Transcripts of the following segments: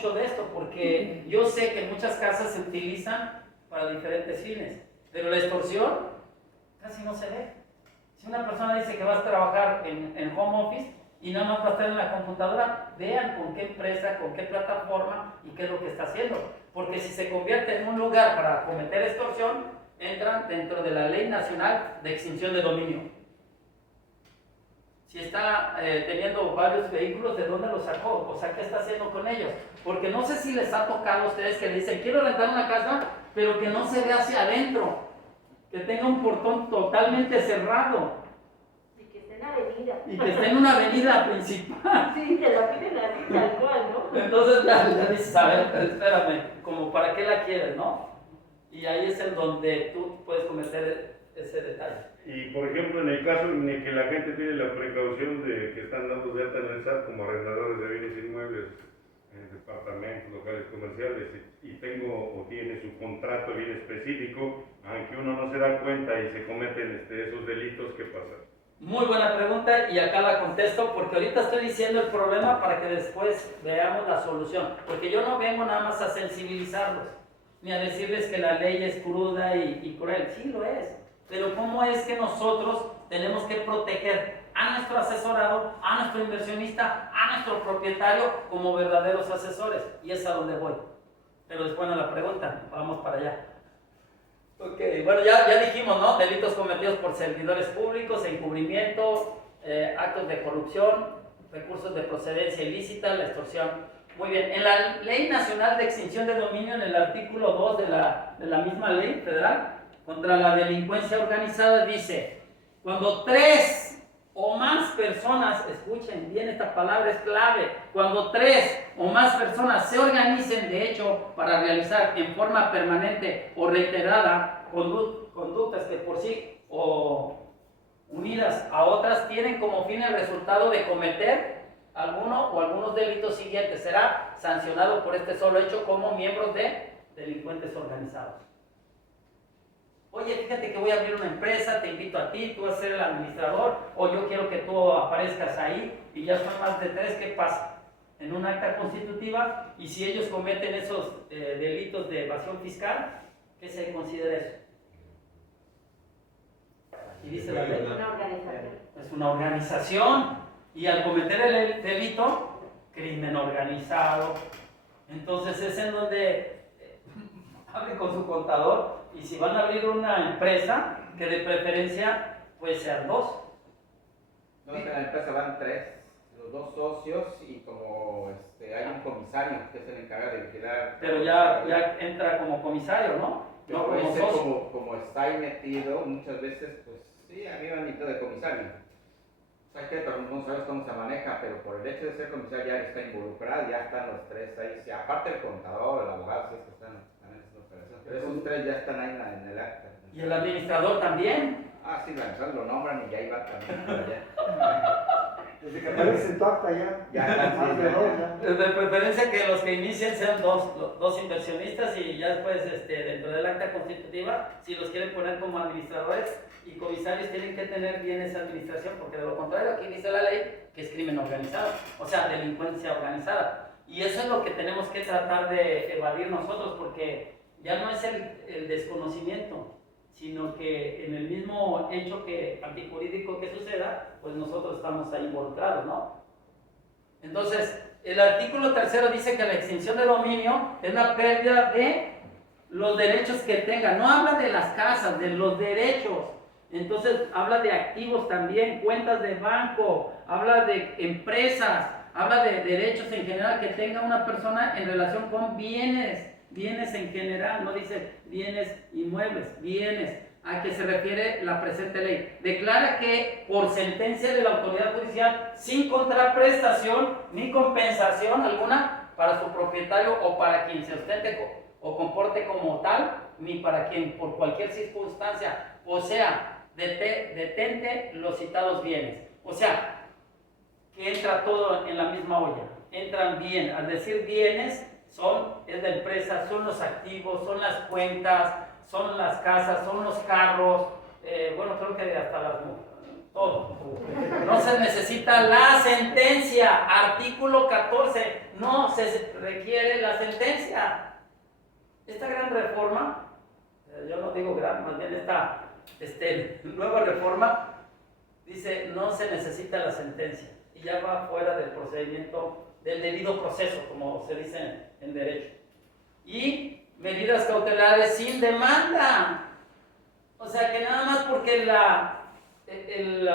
mucho de esto porque yo sé que muchas casas se utilizan para diferentes fines, pero la extorsión casi no se ve. Si una persona dice que vas a trabajar en home office y nada más va a estar en la computadora, vean con qué empresa, con qué plataforma y qué es lo que está haciendo. Porque si se convierte en un lugar para cometer extorsión, entran dentro de la Ley Nacional de Extinción de Dominio. Si está teniendo varios vehículos, ¿de dónde los sacó? O sea, ¿qué está haciendo con ellos? Porque no sé si les ha tocado a ustedes que le dicen, quiero rentar una casa, pero que no se vea hacia adentro, que tenga un portón totalmente cerrado. Y que esté en la avenida. Y que esté en una avenida principal. Sí, te la piden así, tal cual, ¿no? Entonces ya dices, a ver, espérame, como para qué la quieres, ¿no? Y ahí es en donde tú puedes cometer ese detalle. Y por ejemplo, en el caso en el que la gente tiene la precaución de que están dando de alta en el SAT como arrendadores de bienes inmuebles, en departamentos, locales comerciales, y tengo o tiene su contrato bien específico, aunque uno no se da cuenta y se cometen esos delitos, ¿qué pasa? Muy buena pregunta y acá la contesto porque ahorita estoy diciendo el problema para que después veamos la solución. Porque yo no vengo nada más a sensibilizarlos, ni a decirles que la ley es cruda y cruel. Sí lo es, pero ¿cómo es que nosotros tenemos que proteger a nuestro asesorado, a nuestro inversionista, a nuestro propietario como verdaderos asesores? Y es a donde voy. Pero después no la pregunta, vamos para allá. Ok, bueno, ya dijimos, ¿no? Delitos cometidos por servidores públicos, encubrimiento, actos de corrupción, recursos de procedencia ilícita, la extorsión. Muy bien, en la Ley Nacional de Extinción de Dominio, en el artículo 2 de la misma ley federal, contra la delincuencia organizada, dice, cuando 3 o más personas, escuchen bien, esta palabra es clave, cuando 3 o más personas se organicen de hecho para realizar en forma permanente o reiterada conductas que por sí o unidas a otras tienen como fin el resultado de cometer alguno o algunos delitos siguientes, será sancionado por este solo hecho como miembros de delincuentes organizados. Oye, fíjate que voy a abrir una empresa, te invito a ti, tú vas a ser el administrador, o yo quiero que tú aparezcas ahí, y ya son más de 3, ¿qué pasa? En un acta constitutiva, y si ellos cometen esos delitos de evasión fiscal, ¿qué se considera eso? Aquí dice la ley. Una organización. Es una organización, y al cometer el delito, crimen organizado, entonces es en donde hablen con su contador. Y si van a abrir una empresa, que de preferencia puede ser 2. No, en la empresa van 3, los 2 socios y como hay un comisario que es el encargado de vigilar. Pero ya entra como comisario, ¿no? Pero No como socio. como está ahí metido, muchas veces, pues sí, a mí me han invitado de comisario. O sea, que pero no sabes cómo se maneja, pero por el hecho de ser comisario ya está involucrado, ya están los 3 ahí. Sí, aparte el contador, el abogado, sí es que están en esa operación. Pero esos 3 ya están ahí en el acta. ¿Y el administrador también? Ah, sí, lo nombran y ya iba también para allá. Desde que aparece en tu acta ya más de 2 ya. De preferencia que los que inicien sean dos inversionistas y ya después dentro del acta constitutiva, si los quieren poner como administradores y comisarios, tienen que tener bien esa administración, porque de lo contrario aquí dice la ley que es crimen organizado, o sea, delincuencia organizada. Y eso es lo que tenemos que tratar de evadir nosotros, porque ya no es el desconocimiento, sino que en el mismo hecho antijurídico que suceda, pues nosotros estamos ahí involucrados, ¿no? Entonces, el artículo 3 dice que la extinción de dominio es la pérdida de los derechos que tenga. No habla de las casas, de los derechos. Entonces, habla de activos también, cuentas de banco, habla de empresas, habla de derechos en general que tenga una persona en relación con bienes en general, no dice bienes inmuebles, bienes, a que se refiere la presente ley. Declara que por sentencia de la autoridad judicial, sin contraprestación ni compensación alguna para su propietario o para quien se ostente o comporte como tal, ni para quien por cualquier circunstancia, o sea, detente los citados bienes. O sea, que entra todo en la misma olla, entran bien, al decir bienes, es la empresa, son los activos, son las cuentas, son las casas, son los carros, bueno, creo que hasta todo. No se necesita la sentencia. Artículo 14. No se requiere la sentencia. Esta gran reforma, yo no digo gran, más bien esta nueva reforma, dice no se necesita la sentencia. Y ya va fuera del procedimiento, del debido proceso, como se dice en derecho. Y medidas cautelares sin demanda. O sea que nada más porque el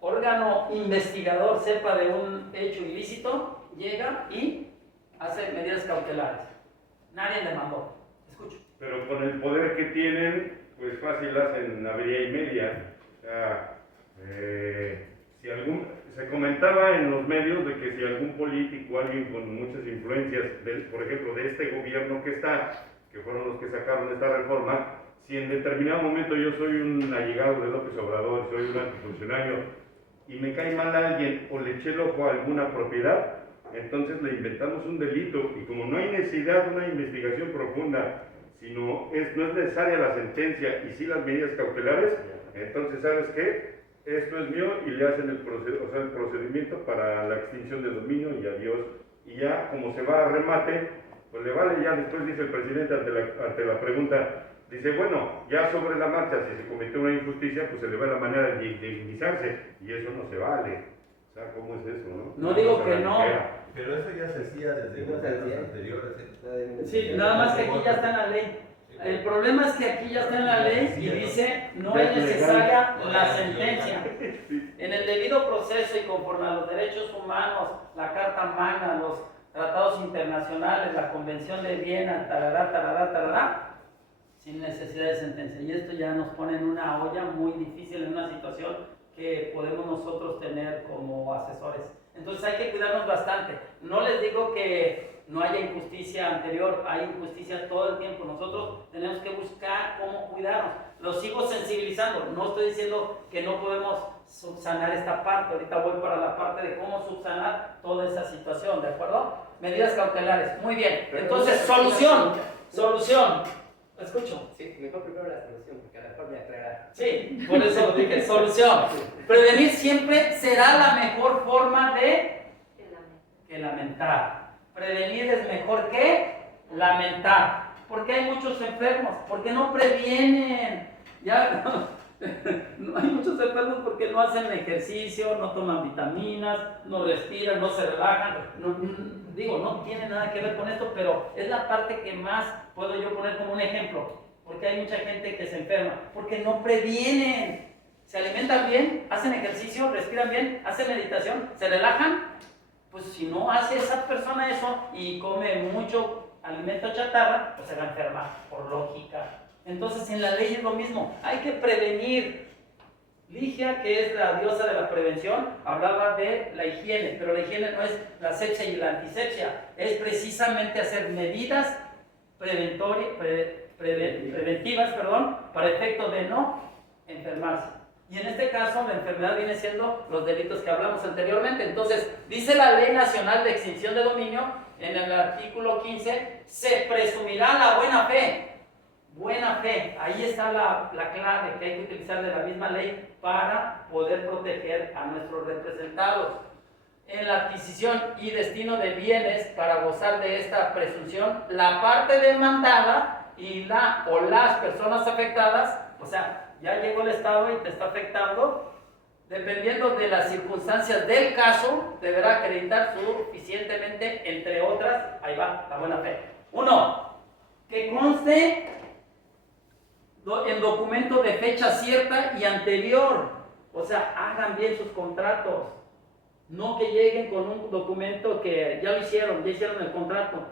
órgano investigador sepa de un hecho ilícito, llega y hace medidas cautelares. Nadie demandó. Escucho. Pero con el poder que tienen, pues fácil hacen avería y media. O sea, se comentaba en los medios de que si algún político, alguien con muchas influencias, por ejemplo, de este gobierno que fueron los que sacaron esta reforma, si en determinado momento yo soy un allegado de López Obrador, soy un antifuncionario, y me cae mal a alguien o le eché el ojo a alguna propiedad, entonces le inventamos un delito, y como no hay necesidad de una investigación profunda, sino no es necesaria la sentencia y sí las medidas cautelares, entonces ¿sabes qué? Esto es mío y le hacen el procedimiento para la extinción de dominio y adiós, y ya como se va a remate, pues le vale. Ya después dice el presidente ante la pregunta, dice, bueno, ya sobre la marcha, si se cometió una injusticia, pues se le va la manera de indemnizarse, y eso no se vale. O sea, ¿cómo es eso, no? No digo que no. Pero eso ya se hacía desde gobiernos anteriores. Sí, nada más que aquí ya está en la ley. El problema es que aquí ya está en la ley y dice no es necesaria la sentencia. En el debido proceso y conforme a los derechos humanos, la Carta Magna, los tratados internacionales, la Convención de Viena, tarará, sin necesidad de sentencia. Y esto ya nos pone en una olla muy difícil, en una situación que podemos nosotros tener como asesores. Entonces hay que cuidarnos bastante. No les digo que no haya injusticia anterior, hay injusticia todo el tiempo. Nosotros tenemos que buscar cómo cuidarnos. Los sigo sensibilizando. No estoy diciendo que no podemos subsanar esta parte. Ahorita voy para la parte de cómo subsanar toda esa situación, ¿de acuerdo? Medidas cautelares. Muy bien. Entonces, solución. ¿Escucho? Sí, mejor primero la solución, porque a la mejor me aclara. Sí, por eso dije solución. Prevenir siempre será la mejor forma de que lamentar. Prevenir es mejor que lamentar. Porque hay muchos enfermos, porque no previenen. Ya no hay muchos enfermos porque no hacen ejercicio, no toman vitaminas, no respiran, no se relajan. No tiene nada que ver con esto, pero es la parte que más puedo yo poner como un ejemplo. Porque hay mucha gente que se enferma, porque no previenen. Se alimentan bien, hacen ejercicio, respiran bien, hacen meditación, se relajan. Pues si no hace esa persona eso y come mucho alimento chatarra, pues se va a enfermar, por lógica. Entonces en la ley es lo mismo, hay que prevenir. Ligia, que es la diosa de la prevención, hablaba de la higiene, pero la higiene no es la asepsia y la antisepsia, es precisamente hacer medidas preventivas, para efecto de no enfermarse. Y en este caso la enfermedad viene siendo los delitos que hablamos anteriormente. Entonces, dice la Ley Nacional de Extinción de Dominio, en el artículo 15, se presumirá la buena fe. Buena fe, ahí está la clave que hay que utilizar de la misma ley para poder proteger a nuestros representados. En la adquisición y destino de bienes para gozar de esta presunción, la parte demandada y las personas afectadas, o sea, ya llegó el Estado y te está afectando, dependiendo de las circunstancias del caso, deberá acreditar suficientemente, entre otras, ahí va, la buena fe. 1. Que conste en documento de fecha cierta y anterior, o sea, hagan bien sus contratos, no que lleguen con un documento que ya hicieron el contrato,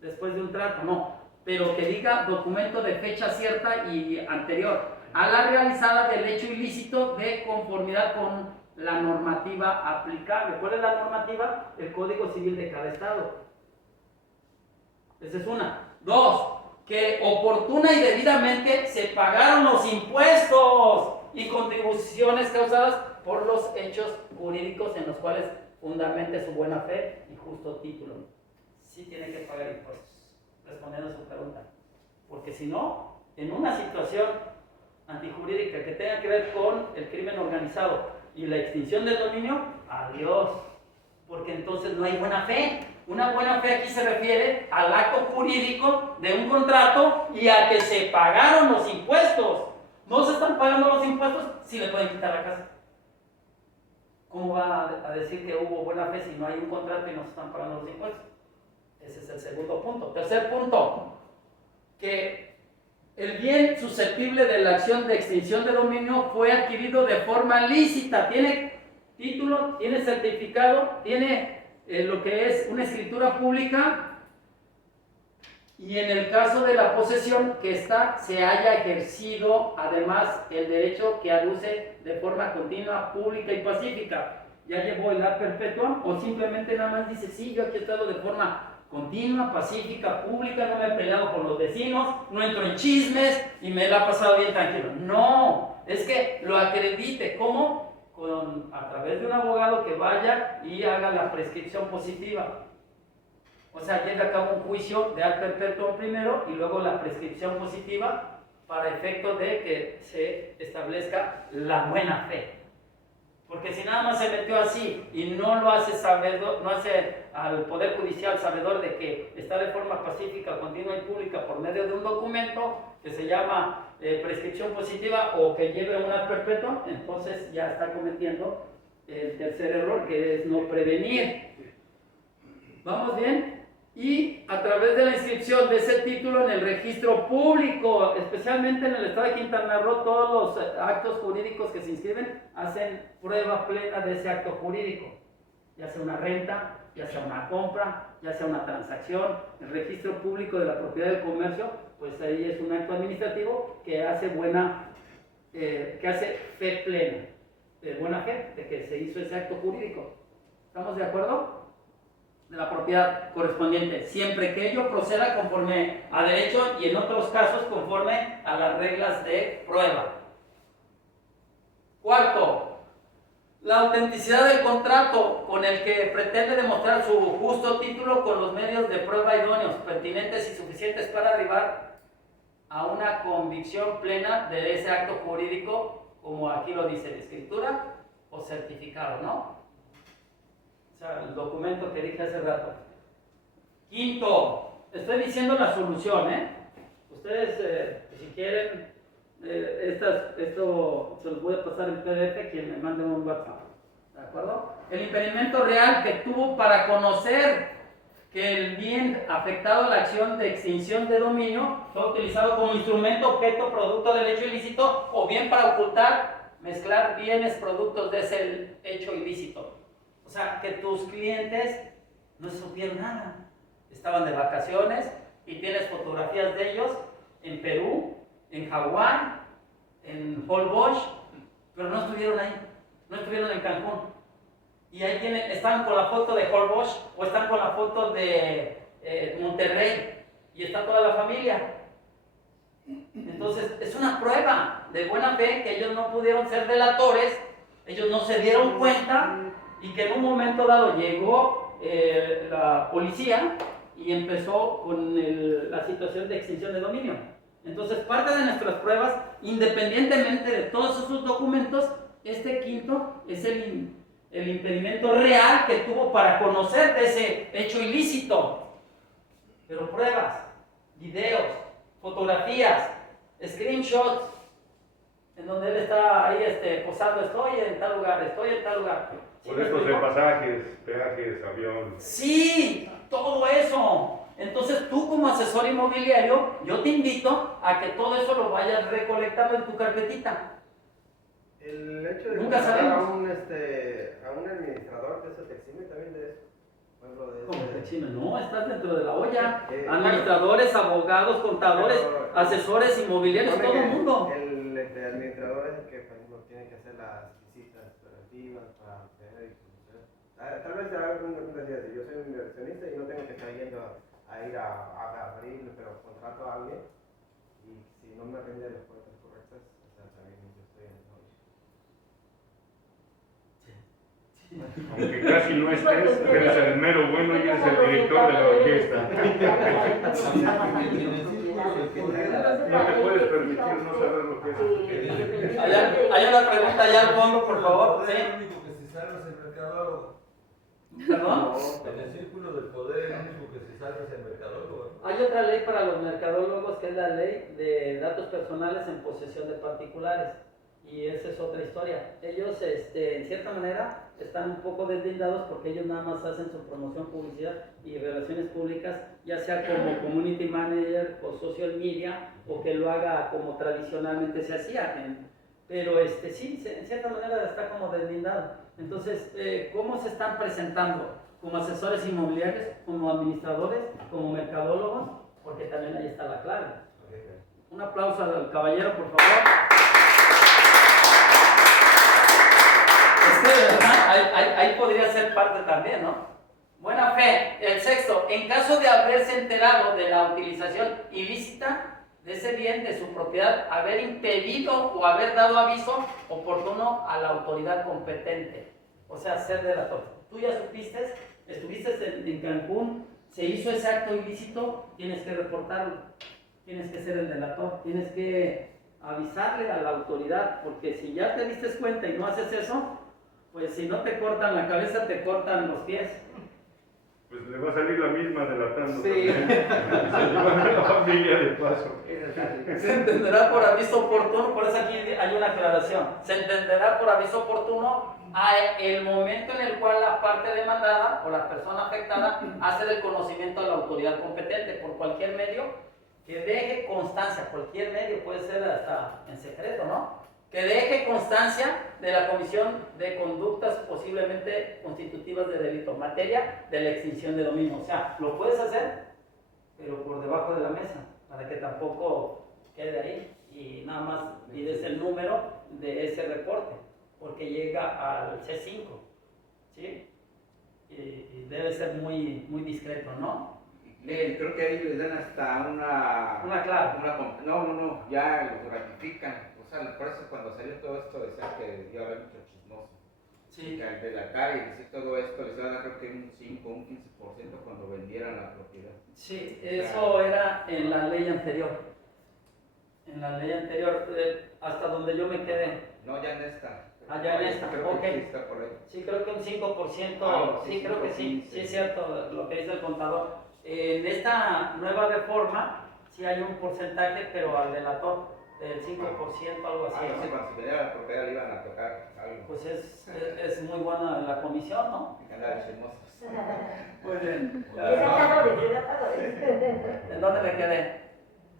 después de un trato, no, pero que diga documento de fecha cierta y anterior a la realizada del hecho ilícito de conformidad con la normativa aplicable. ¿Cuál es la normativa? El Código Civil de cada estado. Esa es una. 2. Que oportuna y debidamente se pagaron los impuestos y contribuciones causadas por los hechos jurídicos en los cuales fundamente su buena fe y justo título. Sí tiene que pagar impuestos, respondiendo a su pregunta. Porque si no, en una situación antijurídica que tenga que ver con el crimen organizado y la extinción del dominio, adiós. Porque entonces no hay buena fe. Una buena fe aquí se refiere al acto jurídico de un contrato y a que se pagaron los impuestos. No se están pagando los impuestos, si le pueden quitar la casa. ¿Cómo va a decir que hubo buena fe si no hay un contrato y no se están pagando los impuestos? Ese es el segundo punto. Tercer punto, que el bien susceptible de la acción de extinción de dominio fue adquirido de forma lícita. Tiene título, tiene certificado, tiene lo que es una escritura pública, y en el caso de la posesión, que ésta se haya ejercido además el derecho que aduce de forma continua, pública y pacífica. ¿Ya llevó el ad perpetuum o simplemente nada más dice, sí, yo aquí he estado de forma continua, pacífica, pública, no me he peleado con los vecinos, no entro en chismes y me la he pasado bien tranquilo? No, es que lo acredite. ¿Cómo? A través de un abogado que vaya y haga la prescripción positiva. O sea, lleve a cabo un juicio de ad perpetuum primero y luego la prescripción positiva para efecto de que se establezca la buena fe. Porque si nada más se metió así y no lo hace sabedor, no hace al Poder Judicial sabedor de que está de forma pacífica, continua y pública por medio de un documento que se llama prescripción positiva o que lleve un ad perpetuum, entonces ya está cometiendo el tercer error, que es no prevenir. ¿Vamos bien? Y a través de la inscripción de ese título en el registro público, especialmente en el estado de Quintana Roo, todos los actos jurídicos que se inscriben hacen prueba plena de ese acto jurídico, ya sea una renta, ya sea una compra, ya sea una transacción. El registro público de la propiedad del comercio, pues ahí es un acto administrativo que hace que hace fe plena, de buena fe, de que se hizo ese acto jurídico. ¿Estamos de acuerdo? De la propiedad correspondiente, siempre que ello proceda conforme a derecho y en otros casos conforme a las reglas de prueba. Cuarto, la autenticidad del contrato con el que pretende demostrar su justo título con los medios de prueba idóneos, pertinentes y suficientes para arribar a una convicción plena de ese acto jurídico, como aquí lo dice, de escritura o certificado, ¿no? O sea, el documento que dije hace rato. Quinto, estoy diciendo la solución, ¿eh? Ustedes, si quieren, esto se los voy a pasar en PDF, quien me mande un WhatsApp. ¿De acuerdo? El impedimento real que tuvo para conocer que el bien afectado a la acción de extinción de dominio fue utilizado como instrumento, objeto, producto del hecho ilícito, o bien para ocultar, mezclar bienes, productos de ese hecho ilícito. O sea, que tus clientes no supieron nada. Estaban de vacaciones y tienes fotografías de ellos en Perú, en Hawái, en Holbox, pero no estuvieron ahí, no estuvieron en Cancún. Y ahí están con la foto de Holbox o están con la foto de Monterrey y está toda la familia. Entonces, es una prueba de buena fe que ellos no pudieron ser delatores, ellos no se dieron cuenta. Y que en un momento dado llegó la policía y empezó con la situación de extinción de dominio. Entonces, parte de nuestras pruebas, independientemente de todos esos documentos, este quinto es el impedimento real que tuvo para conocer de ese hecho ilícito. Pero pruebas, videos, fotografías, screenshots, en donde él está ahí posando, estoy en tal lugar, estoy en tal lugar. Boletos de pasajes, peajes, avión. Sí, todo eso. Entonces tú como asesor inmobiliario, yo te invito a que todo eso lo vayas recolectando en tu carpetita. El hecho de Nunca contratar sabemos. a un administrador de eso te exime también de eso. Por ejemplo, de ¿Cómo ese- te exime? No, estás dentro de la olla. Administradores, Abogados, contadores, pero- asesores inmobiliarios, Supone todo el que mundo. El administrador es el que, por ejemplo, tiene que hacer las visitas operativas para ver y conocer. Tal vez algún decía, si yo soy un inversionista y no tengo que estar yendo a ir a abrirle, pero contrato a alguien y si no me rinde las cuentas correctas, o sea, también yo estoy en el negocio. Aunque casi no estés, eres el mero bueno y eres el director de la orquesta. No te puedes permitir no saber lo que es. Hay una pregunta allá al fondo, por favor. El Sí. único que se salva es el mercadólogo. ¿Perdón? En el círculo del poder, el único que se salva es el mercadólogo. Hay otra ley para los mercadólogos que es la ley de datos personales en posesión de particulares. Y esa es otra historia. Ellos, en cierta manera, están un poco deslindados porque ellos nada más hacen su promoción, publicidad y relaciones públicas, ya sea como community manager o social media, o que lo haga como tradicionalmente se hacía. Pero sí, en cierta manera está como deslindado. Entonces, ¿cómo se están presentando? Como asesores inmobiliarios, como administradores, como mercadólogos, porque también ahí está la clave. Un aplauso al caballero, por favor. Es que de verdad, ahí podría ser parte también, ¿no? Buena fe. El sexto, en caso de haberse enterado de la utilización ilícita de ese bien de su propiedad, haber impedido o haber dado aviso oportuno a la autoridad competente. O sea, ser delator. Tú ya supiste, estuviste en Cancún, se hizo ese acto ilícito, tienes que reportarlo. Tienes que ser el delator, tienes que avisarle a la autoridad, porque si ya te diste cuenta y no haces eso, pues si no te cortan la cabeza, te cortan los pies. Pues le va a salir la misma delatando. Sí. También. Se llevan a la familia de paso. Se entenderá por aviso oportuno, por eso aquí hay una aclaración. Se entenderá por aviso oportuno el momento en el cual la parte demandada o la persona afectada hace del conocimiento a la autoridad competente por cualquier medio que deje constancia, cualquier medio, puede ser hasta en secreto, ¿no? Que deje constancia de la comisión de conductas posiblemente constitutivas de delito, materia de la extinción de dominio. O sea, lo puedes hacer, pero por debajo de la mesa, para que tampoco quede ahí y nada más pides el número de ese reporte, porque llega al C5, ¿sí? Y debe ser muy, muy discreto, ¿no? Creo que ahí les dan hasta Una clave. No, ya lo ratifican. O sea, por eso cuando salió todo esto decía que iba a haber mucho chismoso. Sí. Que al delatar y decir todo esto les iban a dar creo que un 5 o un 15% cuando vendieran la propiedad. Sí, eso era en la ley anterior. En la ley anterior, hasta donde yo me quedé. No, ya en esta. Ya en esta, creo ok. que sí está por ahí. Sí, creo que un 5%, Ah, sí, creo que sí, 5, sí es cierto lo que dice el contador. En esta nueva reforma, sí hay un porcentaje, pero al delator, del 5%, algo así. No ¿no? sé, cuando se vendiera la propiedad le iban a tocar algo. Pues es muy buena la comisión, ¿no? Andar chismosos. Muy bien. ¿En dónde me quedé?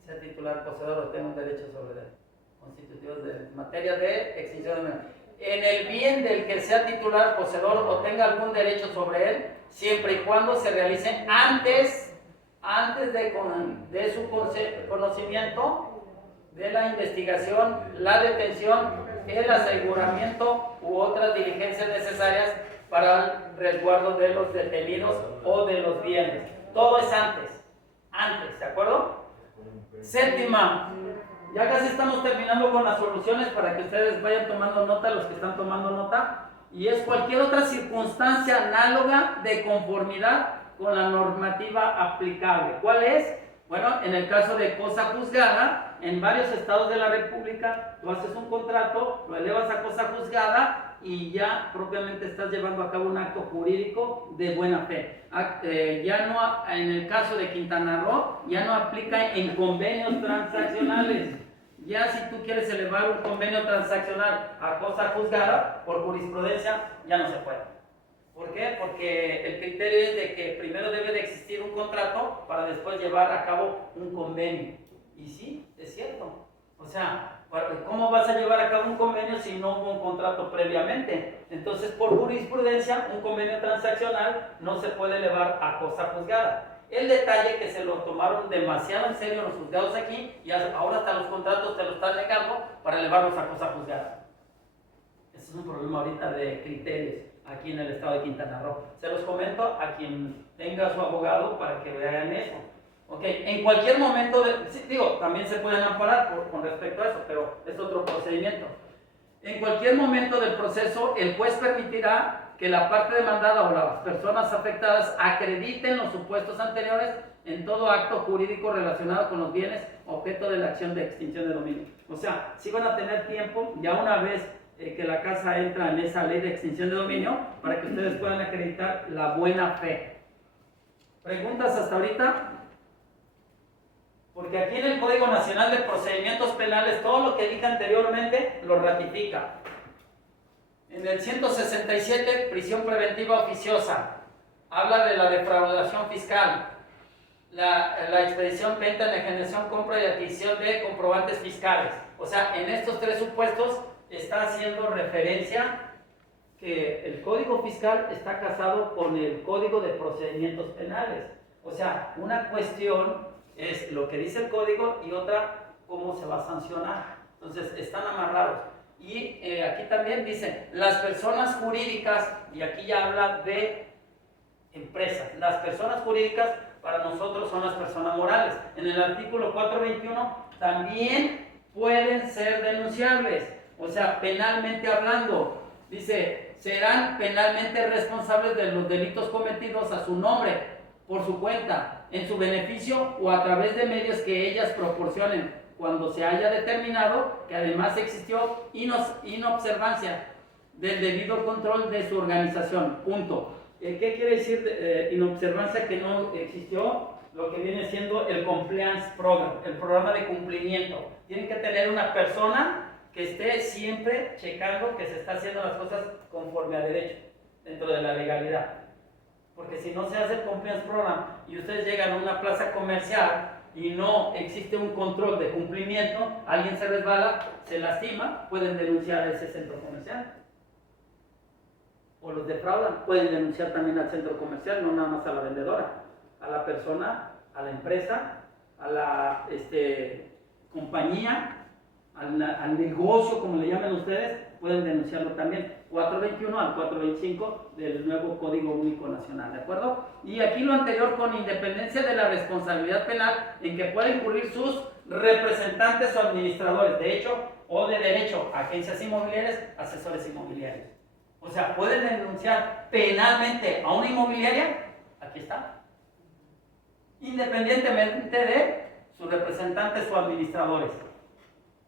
Ser titular poseedor o tengo un derecho sobre él. Constitutivos de materia de extinción de dominio. En el bien del que sea titular, poseedor o tenga algún derecho sobre él, siempre y cuando se realice antes de su conocimiento de la investigación, la detención, el aseguramiento u otras diligencias necesarias para el resguardo de los detenidos o de los bienes. Todo es antes, ¿de acuerdo? Séptima, ya casi estamos terminando con las soluciones para que ustedes vayan tomando nota, los que están tomando nota, y es cualquier otra circunstancia análoga de conformidad con la normativa aplicable. ¿Cuál es? Bueno, en el caso de cosa juzgada, en varios estados de la República, tú haces un contrato, lo elevas a cosa juzgada y ya propiamente estás llevando a cabo un acto jurídico de buena fe. Ya no, en el caso de Quintana Roo, ya no aplica en convenios transaccionales. Ya si tú quieres elevar un convenio transaccional a cosa juzgada, por jurisprudencia, ya no se puede. ¿Por qué? Porque el criterio es de que primero debe de existir un contrato para después llevar a cabo un convenio. Y sí, es cierto. O sea, ¿cómo vas a llevar a cabo un convenio si no hubo un contrato previamente? Entonces, por jurisprudencia, un convenio transaccional no se puede elevar a cosa juzgada. El detalle que se lo tomaron demasiado en serio los juzgados aquí y ahora hasta los contratos te lo están negando para elevarlos a cosa juzgada. Ese es un problema ahorita de criterios aquí en el estado de Quintana Roo. Se los comento a quien tenga su abogado para que vean eso. Ok, en cualquier momento, también se pueden amparar con respecto a eso, pero es otro procedimiento. En cualquier momento del proceso, el juez permitirá que la parte demandada o las personas afectadas acrediten los supuestos anteriores en todo acto jurídico relacionado con los bienes objeto de la acción de extinción de dominio. O sea, sí van a tener tiempo, ya una vez que la casa entra en esa ley de extinción de dominio, para que ustedes puedan acreditar la buena fe. ¿Preguntas hasta ahorita? Porque aquí en el Código Nacional de Procedimientos Penales, todo lo que dije anteriormente lo ratifica. En el 167, prisión preventiva oficiosa, habla de la defraudación fiscal, la expedición, venta, enajenación, compra y adquisición de comprobantes fiscales. O sea, en estos tres supuestos está haciendo referencia que el Código Fiscal está casado con el Código de Procedimientos Penales. O sea, una cuestión es lo que dice el Código y otra cómo se va a sancionar. Entonces, están amarrados. Y aquí también dice, las personas jurídicas, y aquí ya habla de empresas, las personas jurídicas para nosotros son las personas morales. En el artículo 421 también pueden ser denunciables, o sea, penalmente hablando. Dice, serán penalmente responsables de los delitos cometidos a su nombre, por su cuenta, en su beneficio o a través de medios que ellas proporcionen, cuando se haya determinado que además existió inobservancia del debido control de su organización. Punto. ¿Qué quiere decir inobservancia? Que no existió lo que viene siendo el compliance program, el programa de cumplimiento. Tienen que tener una persona que esté siempre checando que se está haciendo las cosas conforme a derecho, dentro de la legalidad. Porque si no se hace el compliance program y ustedes llegan a una plaza comercial y no existe un control de cumplimiento, alguien se resbala, se lastima, pueden denunciar a ese centro comercial. O los defraudan, pueden denunciar también al centro comercial, no nada más a la vendedora, a la persona, a la empresa, a la compañía, al negocio, como le llaman ustedes, pueden denunciarlo también. 421 al 425 del nuevo Código Único Nacional, ¿de acuerdo? Y aquí lo anterior con independencia de la responsabilidad penal en que pueden incurrir sus representantes o administradores de hecho o de derecho, agencias inmobiliarias, asesores inmobiliarios. O sea, pueden denunciar penalmente a una inmobiliaria, aquí está, independientemente de sus representantes o administradores.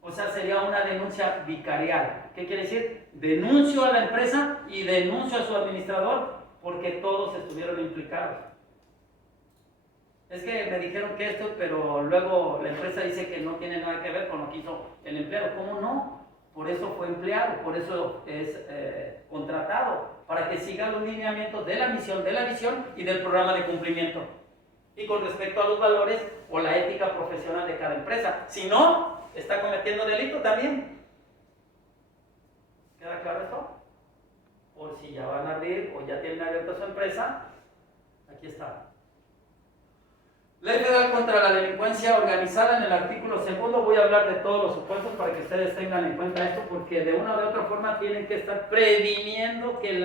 O sea, sería una denuncia vicarial. ¿Qué quiere decir? Denuncio a la empresa y denuncio a su administrador porque todos estuvieron implicados. Es que me dijeron que esto, pero luego la empresa dice que no tiene nada que ver con lo que hizo el empleado. ¿Cómo no? Por eso fue empleado, por eso es contratado, para que siga los lineamientos de la misión, de la visión y del programa de cumplimiento. Y con respecto a los valores o la ética profesional de cada empresa. Si no, está cometiendo delito también. ¿Queda claro esto? Por si ya van a abrir o ya tienen abierta su empresa, aquí está. Ley Federal contra la Delincuencia Organizada, en el artículo 2, voy a hablar de todos los supuestos para que ustedes tengan en cuenta esto, porque de una u otra forma tienen que estar previniendo que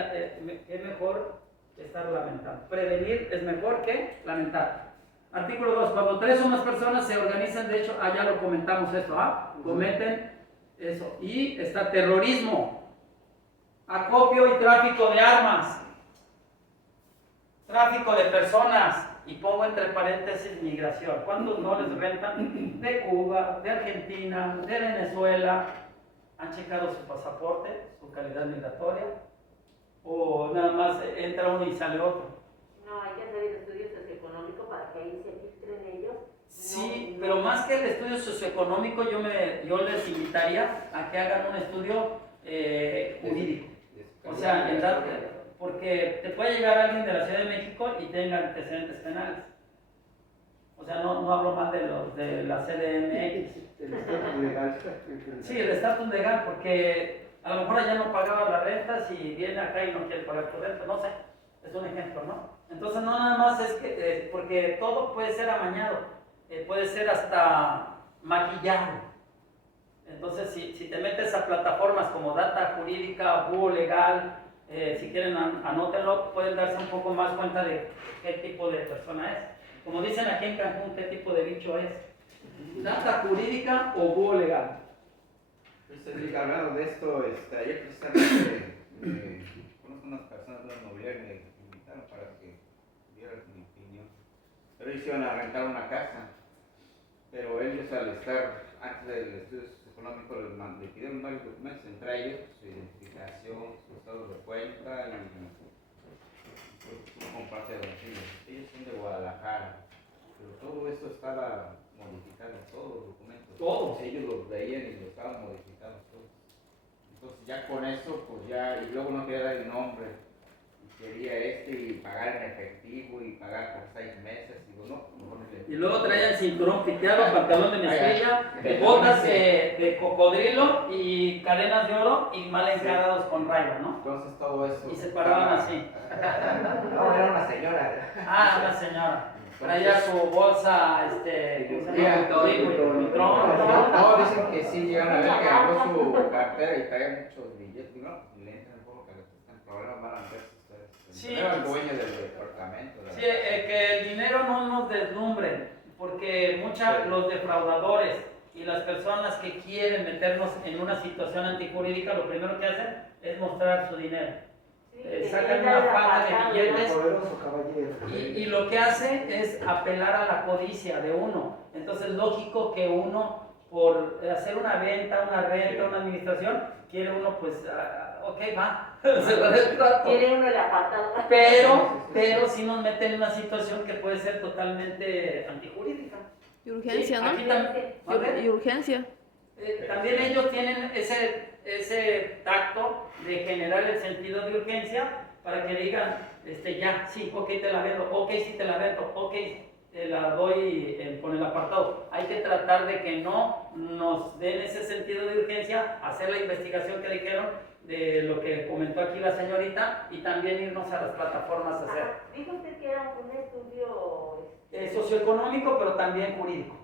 es mejor estar lamentando. Prevenir es mejor que lamentar. Artículo 2, cuando 3 o más personas se organizan, de hecho, ya lo comentamos esto, cometen eso. Y está terrorismo, acopio y tráfico de armas, tráfico de personas, y pongo entre paréntesis migración. ¿Cuántos no les rentan de Cuba, de Argentina, de Venezuela? ¿Han checado su pasaporte, su calidad migratoria? ¿O nada más entra uno y sale otro? No, hay que hacer el estudio socioeconómico para que ahí se filtren ellos. Sí, pero más que el estudio socioeconómico, yo les invitaría a que hagan un estudio jurídico. O sea, porque te puede llegar alguien de la Ciudad de México y tenga antecedentes penales. O sea, no hablo más de los de la CDMX. El estatus legal. Sí, el estatus legal, porque a lo mejor allá no pagaba las rentas y viene acá y no quiere pagar tu renta, no sé. Es un ejemplo, ¿no? Entonces no nada más es que, porque todo puede ser amañado, puede ser hasta maquillado. Entonces si te metes a plataformas como Data Jurídica, Búho Legal, si quieren anótenlo, pueden darse un poco más cuenta de qué tipo de persona es. Como dicen aquí en Cancún, qué tipo de bicho es. Data Jurídica o Búho Legal. Hablando de esto, ayer precisamente con unos unas personas de una inmobiliaria y me invitaron para que dieran mi opinión. Pero ellos iban a rentar una casa, pero ellos al estar antes del estudio económico le pidieron varios documentos, entre ellos su identificación, su estado de cuenta y su comparte de domicilio. Ellos son de Guadalajara, pero todo eso estaba modificado, todos los documentos. Todos. Ellos los veían y lo estaban modificando todos. Entonces ya con eso, pues ya, y luego no quería dar el nombre, y quería y pagar en efectivo y pagar por 6 meses, digo, no, mejor no le- Y luego traían cinturón piteado, pantalón de mezclilla, botas de cocodrilo y cadenas de oro y mal encarados con rayas, ¿no? Entonces todo eso. Y se paraban así. No, era una señora. Ah, una señora. Traía su bolsa, ¿cómo se llama? No, dicen que sí, llegan a ver que agarró su cartera y traía muchos billetes. Digo, no, le entran un poco que están problemas, van a ver si ustedes. Sí, Era el dueño del departamento. Sí, que el dinero no nos deslumbre, porque los defraudadores y las personas que quieren meternos en una situación antijurídica, lo primero que hacen es mostrar su dinero. Sacan una faja de billetes Poderoso caballero. y lo que hace es apelar a la codicia de uno. Entonces, lógico que uno, por hacer una venta, una renta, una administración, quiere uno, pues, ok, va, se va del trato. Tiene uno el apartado. Pero sí nos mete en una situación que puede ser totalmente antijurídica. Y urgencia, Sí, ¿no? aquí también, Y urgencia. también ellos tienen ese tacto de generar el sentido de urgencia para que digan, ya, sí, ok, te la vendo, ok, sí te la vendo, ok, te la doy con el apartado. Hay que tratar de que no nos den ese sentido de urgencia, hacer la investigación que dijeron de lo que comentó aquí la señorita y también irnos a las plataformas a hacer Dijo usted que era un estudio socioeconómico, pero también jurídico.